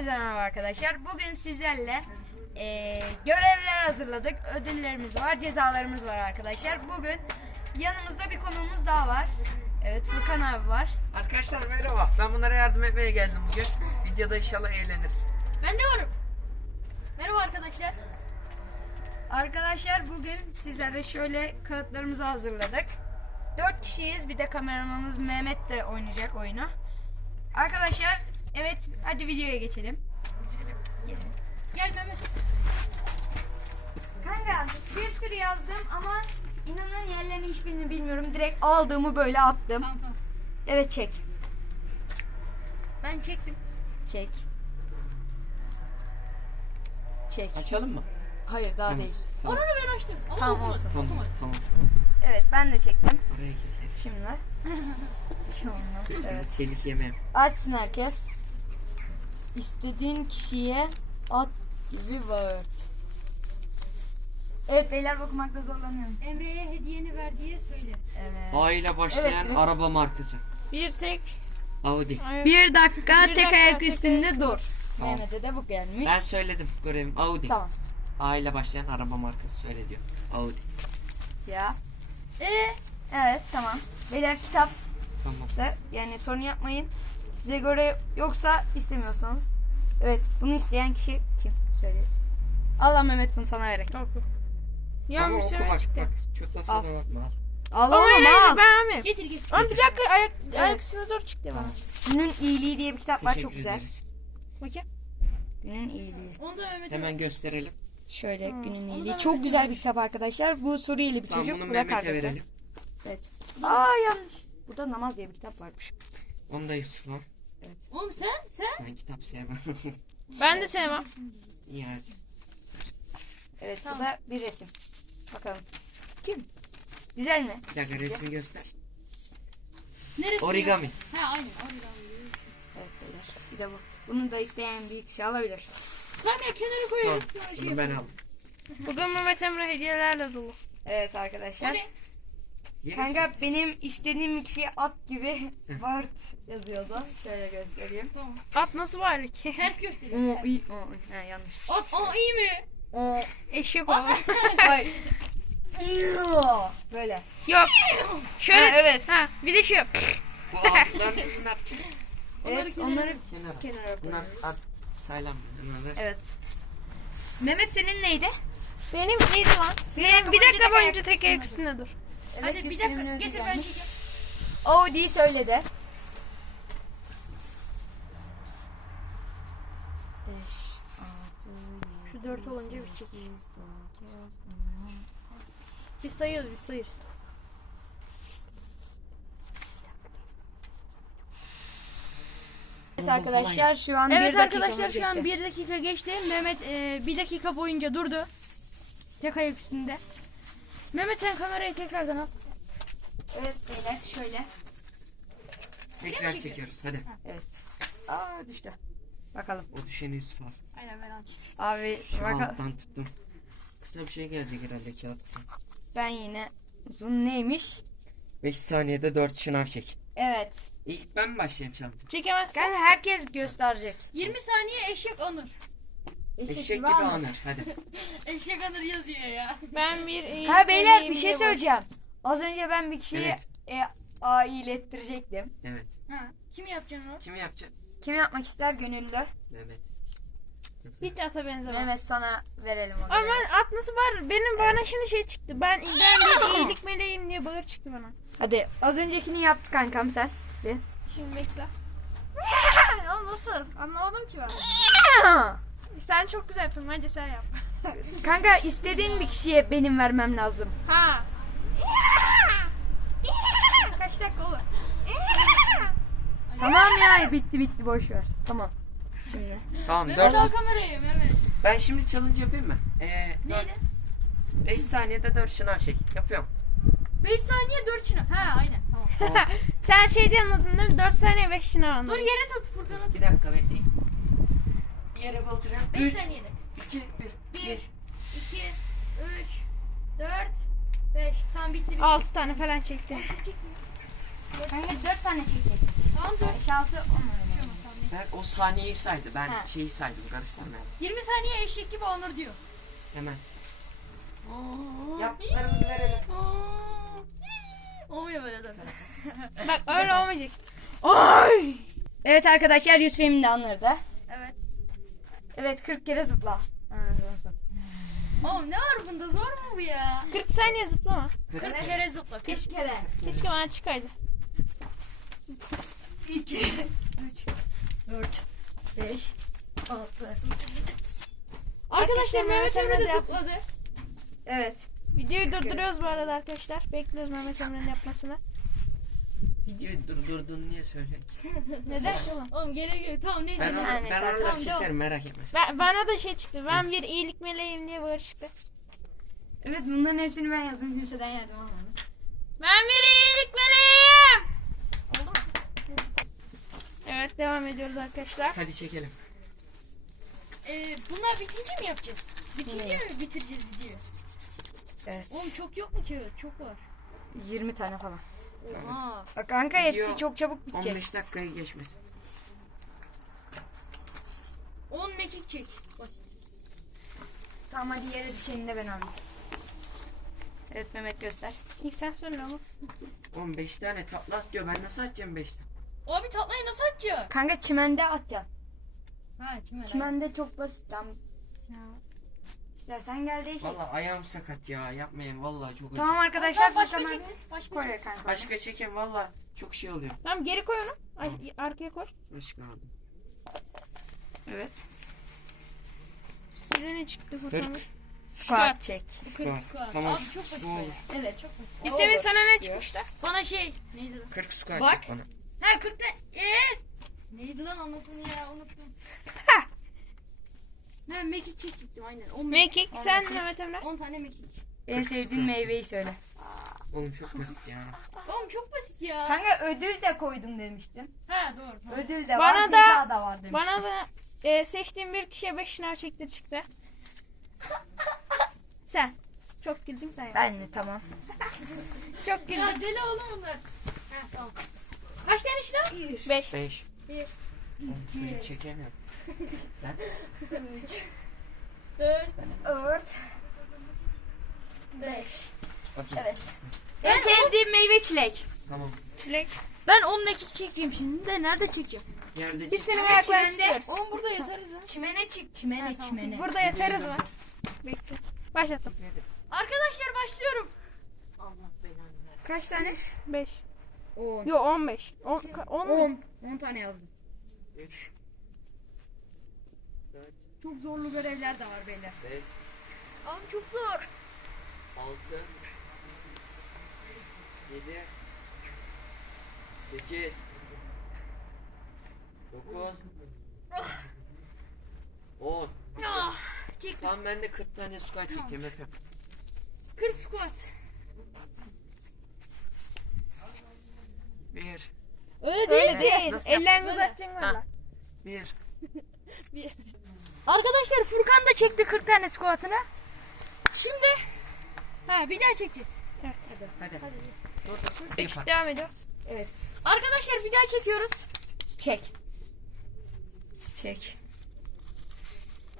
Herkese merhaba arkadaşlar. Bugün sizlerle eee, görevler hazırladık. Ödüllerimiz var, cezalarımız var arkadaşlar. Bugün yanımızda bir konuğumuz daha var. Evet Furkan abi var. Arkadaşlar merhaba. Ben bunlara yardım etmeye geldim bugün. Videoda inşallah eğleniriz. Ben de varım. Merhaba arkadaşlar. Arkadaşlar bugün sizlere şöyle kağıtlarımızı hazırladık. 4 kişiyiz. Bir de kameramanımız Mehmet de oynayacak oyunu. Arkadaşlar evet hadi videoya geçelim. Gelin. Gel Mehmet. Kanka bir sürü yazdım ama inanın yerlerini hiçbirini bilmiyorum. Direkt aldığımı böyle attım. Tamam tamam. Evet çek. Ben çektim. Çek. Çek. Açalım mı? Hayır daha değil. Onu da ben açtım. Ama Tamam, olsun. Tamam. Tamam. Evet ben de çektim. Oraya keseriz. Şimdi. Bir şey olmaz. Evet. Telif yemem. Açsın herkes. İstediğin kişiye at gibi bağırt. Evet beyler okumakta zorlanıyorum. Emre'ye hediyeni ver diye söyle. Evet. A ile başlayan Evet. araba markası. Bir tek. Audi. Bir dakika Bir tek dakika, ayak tek üstünde dur. Tamam. Mehmet'e de bu gelmiş. Ben söyledim görevim Audi. Tamam. A ile başlayan araba markası söyle diyor. Audi. Ya. Ee, Evet tamam. Beyler kitap Tamam. da yani sorun yapmayın. Size göre yoksa istemiyorsanız. Evet bunu isteyen kişi kim? Söylesin. Allah Mehmet bunu sana bak. Çöpe falan atma al. Ama hayır, oğlum al. ben almıyorum. getir getir. Ama bir dakika ayak, Evet. ayak üstüne doğru çıktı bana. Günün iyiliği diye bir kitap var çok güzel. ederiz. Bakayım. Günün iyiliği. Onu da Mehmet'e Hemen gösterelim. Şöyle Hmm, günün iyiliği. Çok güzel bir kitap arkadaşlar. Bu Suriyeli bir Tamam çocuk. bunu Mehmet'e verelim. Evet. Aa yanlış. Burada namaz diye bir kitap varmış. Onu da Yusuf'a. Oğlum sen sen. Ben kitap sevmem. Ben de sevmem. İyi hadi. Evet Tamam. bu da bir resim. Bakalım. Kim? Güzel mi? Bir dakika resmi göster. Neresi? Origami. Ya? Ha aynen origami. Evet beyler. Bir de bu. Bunu da isteyen bir kişi alabilir. Ben de kenara Tamam. koyarım. sonra şey Bunu ben yaparım. aldım. Bugün Mehmet Emre hediyelerle dolu. Evet Bu arkadaşlar. ne? Yeni Kanka bir benim istediğim kişiye at gibi Bart yazıyordu. Şöyle göstereyim. Tamam. At nasıl var ki? Ters göstereyim. Oo, iyi. Oo, ha, yanlış. At aa iyi mi? Oo, Eşek o. ay. Yoo, Böyle. Yok. Şöyle. Ha, evet. Ha, bir de şu. Bu altlarını ne yapacağız? Evet onları Kenara. kenara Bunlar at. Bunları. Evet. Mehmet senin neydi? Benim neydi lan? Benim bir dakika boyunca tek ayak üstünde dur. Evet, Hadi bir dakika getir ben çekeyim. Audi'yi söyledi. 5, 6, Şu dört olunca bitecek. Biz sayıyoruz, biz sayıyoruz. Evet arkadaşlar şu an Evet bir arkadaşlar şu an geçti. bir dakika geçti. Mehmet e, bir dakika boyunca durdu. Tek ayak üstünde. Mehmet sen kamerayı tekrardan al. Evet beyler şöyle. Tekrar çekiyoruz. Hadi. Evet. Aa düştü. Bakalım. O düşeni Yusuf alsın. Aynen ben açtım. Abi Şu bakalım. tuttum. Kısa bir şey gelecek herhalde kağıt kısa. Ben yine uzun neymiş? 5 saniyede 4 şınav çek. Evet. İlk ben mi başlayayım challenge? Çekemezsin. Yani herkes gösterecek. 20 saniye eşek anır. Eşek gibi anır. Hadi. Eşek anır yazıyor ya. Ben bir e, Ha beyler eleyim bir şey söyleyeceğim. Az önce ben bir kişiyi Evet. e, A ilettirecektim. Evet. Ha. Kimi yapacaksın o? Kim yapacak? Kim yapmak ister gönüllü? Mehmet. Hiç ata benzemem. Mehmet sana verelim o Ama at nasıl var? Benim bana şimdi şey çıktı. Ben ben bir iyilik meleğim diye bağır çıktı bana. Hadi az öncekini yaptı kankam sen. Bir. Şimdi bekle. Ya nasıl? Anlamadım ki ben. Sen çok güzel yapıyorsun. Bence sen yap. Kanka istediğin bir kişiye benim vermem lazım. Ha. Kaç dakika olur? Tamam ya bitti bitti boş ver. Tamam. Şimdi. Tamam Mehmet 4. al kamerayı Mehmet. Ben şimdi challenge yapayım mı? Ee, Neydi? 5 saniyede 4 şınav çek. Yapıyorum. 5 saniye 4 şınav. Ha aynen tamam. Sen şey diye anladın değil mi? 4 saniye 5 şınav anladın. Dur yere tut Furkan'ı. Bir dakika bekleyin. Bir yere bir oturuyorum. 5 3, saniyede. 2, 1. 1, 2, 3, 4, 5. Tamam bitti bitti. 6 tane falan çekti. Kanka 4 tane çekecek. Tamam 4. 5 6 10 Tamam, tamam, neyse. Ben o saniyeyi saydı. Ben Ha. şeyi saydım karıştırmayalım. 20 saniye eşek gibi onur diyor. Hemen. Yaptıklarımızı verelim. Olmuyor böyle dur. Bak öyle olmayacak. Ay! Evet arkadaşlar Yusuf Emin de anladı. Evet. Evet 40 kere zıpla. Oğlum ne var bunda zor mu bu ya? 40 saniye zıplama. 40 kere zıpla. 40 kere. Keşke bana çıkaydı. 2 3 4 5 6 Arkadaşlar Mehmet Emre de Emre de zıpladı. Evet. Videoyu durduruyoruz bu arada arkadaşlar. Bekliyoruz Mehmet Emre'nin yapmasını. Videoyu durdurdun niye söyle. Neden? Oğlum gerek yok. Tamam neyse. Ben, onu, Yani ben sen- orada tamam, keserim merak etme. Ben, bana da şey çıktı. Ben bir iyilik meleğim diye bağır çıktı. Evet bunların hepsini ben yazdım. Kimseden yardım almadım. Ben bir iyilik meleğim. Oldu mu? Evet devam ediyoruz arkadaşlar. Hadi çekelim. Ee, bunlar bitince mi yapacağız? Bitince mi bitireceğiz videoyu? Evet. Oğlum çok yok mu ki? Çok var. 20 tane falan. Oha. Bak kanka hepsi Video çok çabuk bitecek. 15 dakikayı geçmesin. 10 mekik çek. Basit. Tamam hadi yere düşeni de ben alayım. Evet Mehmet göster. İlk sen söyle ama. 15 tane tatlı at diyor. Ben nasıl atacağım 5 tane? Abi tatlayı nasıl atacağız? Kanka çimende atacaksın. Ha kime? Çimende çok basit. Tam... İstersen gel değişik. Valla ayağım sakat ya. Yapmayın valla çok acı. Tamam arkadaşlar başka Furkan abi çeksin. Başka koy çeksin. kanka. Başka çeken valla çok şey oluyor. Tamam geri koy onu. Ar- arkaya koy. Başka aldım. Evet. Size ne çıktı Furkan Bey? Squat çek. Tamam. Squat. Tamam. Abi çok basit Bu olur. Evet. Çok basit. İsemin sana ne çıkmıştı? Bana şey neydi lan? 40 squat Bak. çek bana. Ha 40 Eee. Neydi lan anlatın ya unuttum. Ha. Ben mekik çektim aynen. 10 Mekik sen Mehmet Emre. 10 tane mekik. En sevdiğin meyveyi söyle. Oğlum çok basit ya. Oğlum çok basit ya. Kanka ödül de koydum demiştim. Ha doğru tamam. Ödül de Bana var, da- ceza da var demiştim. Bana da e, seçtiğim bir kişiye 5 şınav çektir çıktı. Sen. Çok güldün sen ya. Ben mi? Tamam. Çok güldün. Ya deli oğlum bunlar. Ha tamam. Kaç tane şınav? 5. 5. Bir. Çocuk çekemiyorum. 4 Ört. 5. Okey. Evet. En sevdiğim meyve çilek. Tamam. Çilek. Ben 10 mekik çekeceğim şimdi de nerede çekeceğim? Yerde Biz çek. senin ayaklarını tutuyoruz. Oğlum burada yatarız ha. Çimene çık. Çimene tamam. çimene. Burada yatarız mı? Bekle. Başlattım. Arkadaşlar başlıyorum. Kaç tane? 5. 10. Yo 15. 10 10 mu? 10. 10 tane yazdım. 3. 4. Çok zorlu görevler de var beyler. 5. Abi çok zor. 6. 7. 8. 9. 10. Ah, çektim. Tamam ben de 40 tane squat çekeceğim Efe. 40 squat. 1. Öyle Öyle değil. Nasıl Ellerini uzatacaksın Ha. valla. 1. Arkadaşlar Furkan da çekti 40 tane squat'ını. Şimdi ha bir daha çekeceğiz. Evet. Hadi. Dur dur. Yapar. Devam ediyoruz. Evet. Arkadaşlar bir daha çekiyoruz. Çek. Çek.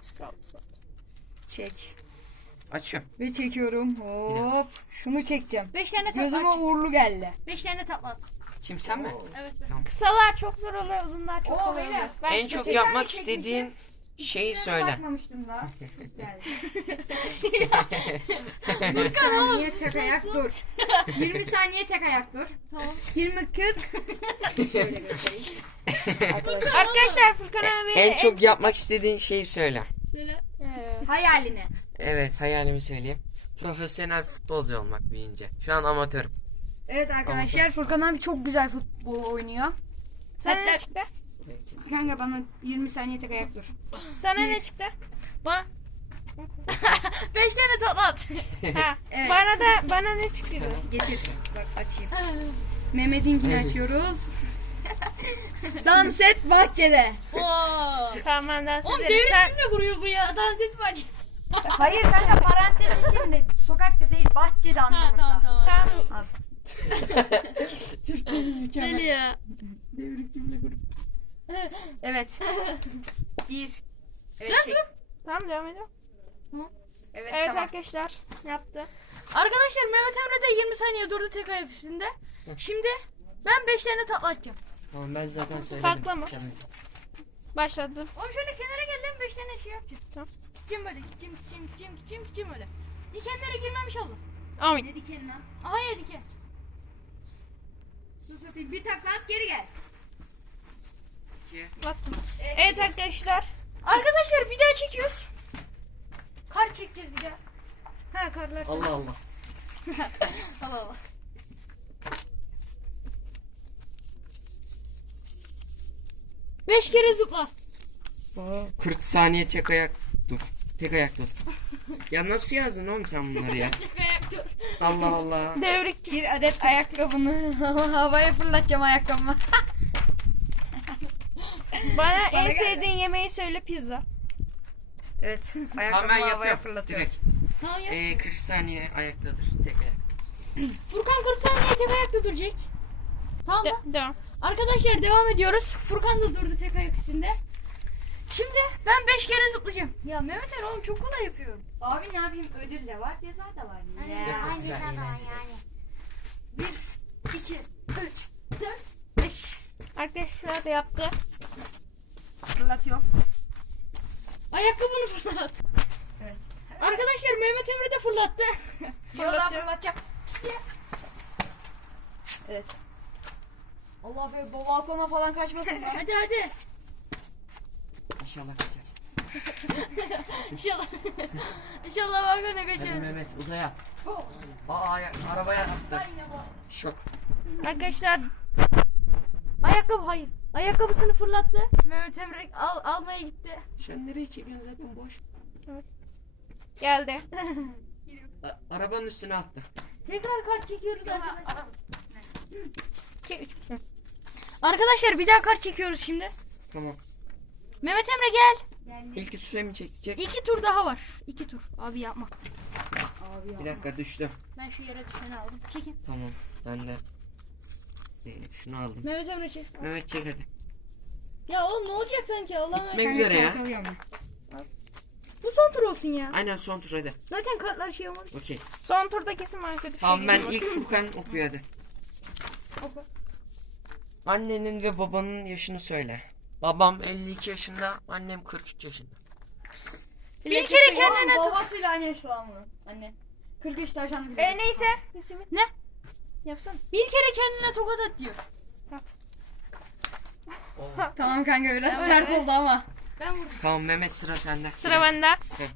Az kaldı zaten. Çek. Açıyorum. Ve çekiyorum. Hop. Şunu çekeceğim. 5 tane tatlı Gözüme uğurlu geldi. 5 tane tatlı at. Kim sen mi? Evet ben. Kısalar çok zor oluyor, uzunlar çok Oo, kolay beyler. oluyor. Ben En çok çekeceğim, yapmak çekmişim. istediğin şeyi söyle. Bakmamıştım daha. Geldi. 20 saniye tek ayak dur. 20 saniye tek ayak dur. Tamam. 20 40. Şöyle göstereyim. Arkadaşlar. Arkadaşlar Furkan abi En çok yapmak istediğin şeyi söyle. Söyle. Hayalini. Evet hayalimi söyleyeyim. Profesyonel futbolcu olmak büyüyünce. Şu an amatörüm. Evet arkadaşlar Furkan abi çok güzel futbol oynuyor. ne Hatta- çıktı? Kanka bana 20 saniye tek ayak dur. Sana Bir. ne çıktı? Bana 5 tane tatlı at. Ha. Evet. Bana da bana ne çıktı? Getir. Bak açayım. Mehmet'inkini açıyoruz. Dans et bahçede. Oo. tamam ben dans Oğlum devrim Sen, kimle kuruyor bu ya? Dans etme acı. Hayır kanka parantez içinde sokakta değil bahçede Ha anlamında. tamam tamam. tamam. Al. Deli ya. Evet. Bir. Evet çek. dur. Tamam devam edelim. Evet, Evet tamam. arkadaşlar yaptı. Arkadaşlar Mehmet Emre de 20 saniye durdu tek ayak üstünde. Şimdi ben 5 tane tatlı atacağım. Tamam ben zaten söyledim. Farklı mı? Kendisi. Başladım. Oğlum şöyle kenara gel lan 5 tane şey yapacağım. Tamam. Cim böyle cim cim cim cim cim böyle. Dikenlere girmemiş oldu. Amin. Ne diken lan? Aha ya diken. Sus atayım. Bir takla at geri gel. Baktım. Evet arkadaşlar. Arkadaşlar bir daha çekiyoruz. Kar çekeceğiz bir daha. Ha karlar. Allah Allah. Allah Allah. Beş kere zıpla. 40 saniye tek ayak dur. Tek ayak dur. ya nasıl yazdın oğlum sen bunları ya? Tek ayak dur. Allah Allah. Devrik. Bir adet ayakkabını havaya fırlatacağım ayakkabımı. Bana en sevdiğin yemeği söyle pizza. evet. Ayakkabımı ben havaya yapıyorum fırlatıyorum. direkt. Tamam ya. Ee, 40 saniye ayaktadır. Tek ayak. Furkan 40 saniye tek ayakta duracak. Tamam mı? De- devam. Arkadaşlar devam ediyoruz. Furkan da durdu tek ayak üstünde. Şimdi ben 5 kere zıplayacağım. Ya Mehmet Ali oğlum çok kolay yapıyorum. Abi ne yapayım ödül de var ceza da var. Aynen. Ya. Çok güzel eğlenceli. 1, 2, 3, 4, 5. Arkadaşlar da yaptı. Fırlatıyorum. Ayakkabını fırlat. Evet. Arkadaşlar Mehmet Emre de fırlattı. Yo daha fırlatacağım. Evet. Allah be bu balkona falan kaçmasın lan. hadi hadi. İnşallah kaçar. İnşallah. İnşallah balkona Hadi kaçar. Mehmet uzaya. Aa aya- arabaya attı. Şok. Arkadaşlar Ayakkabı hayır. Ayakkabısını fırlattı. Mehmet Emre al, almaya gitti. Sen nereye çekiyorsun zaten boş. geldi. A- arabanın üstüne attı. Tekrar kart çekiyoruz arkadaşlar. Arkadaşlar bir daha kart çekiyoruz şimdi. Tamam. Mehmet Emre gel. Geldi. İlk üstüne mi çekecek? İki tur daha var. İki tur. Abi yapma. Abi Bir yapma. dakika düştü. Ben şu yere düşeni aldım. Çekin. Tamam. Ben de Ee, şunu aldım. Mehmet Emre çek. Mehmet çek hadi. Ya oğlum ne olacak sanki Allah'ın Bitmek aşkına. üzere ya. Çalkalıyorum ben. Bu son tur olsun ya. Aynen son tur hadi. Zaten kartlar şey olmaz. Okey. Son turda kesin arkadaşlar. Tamam ben ilk Furkan okuyor hadi. Oku. Annenin ve babanın yaşını söyle. Babam 52 yaşında, annem 43 yaşında. Bir kere kendine Oğlum, babasıyla aynı yaşta lan bunun. Anne. 43 tavşanlı bir E neyse. Ne? Yapsana. Bir kere kendine tokat at diyor. At. Tamam kanka biraz sert oldu ama. Ben vurdum. Tamam Mehmet sıra sende. Sıra bende.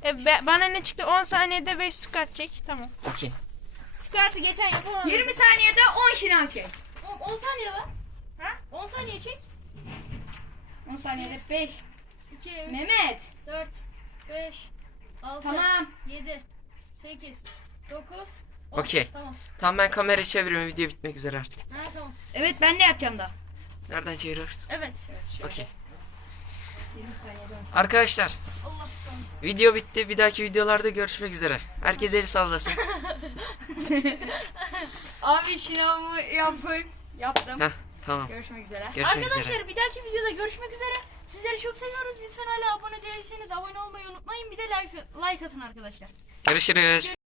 E, be- bana ne çıktı? 10 saniyede 5 squat çek. Tamam. Okey. Squat'ı geçen yapamadım. 20 saniyede 10 şınav çek. Oğlum 10 saniye lan. Ha? 10 saniye çek. 10 saniyede 5. 2, Mehmet. 4, 5, 6, Tamam. 7, 8, 9, 10. Okey. Tamam. Tamam ben kamerayı çeviriyorum. Video bitmek üzere artık. Ha tamam. Evet ben de yapacağım da. Nereden çeviriyoruz? Evet. Okey. 20 saniyede 10 Arkadaşlar video bitti. Bir dahaki videolarda görüşmek üzere. Herkes el sallasın. Abi şınavımı yapayım. Yaptım. Heh, tamam. Görüşmek üzere. Görüşmek Arkadaşlar üzere. bir dahaki videoda görüşmek üzere. Sizleri çok seviyoruz. Lütfen hala abone değilseniz abone olmayı unutmayın. Bir de like, like atın arkadaşlar. Görüşürüz.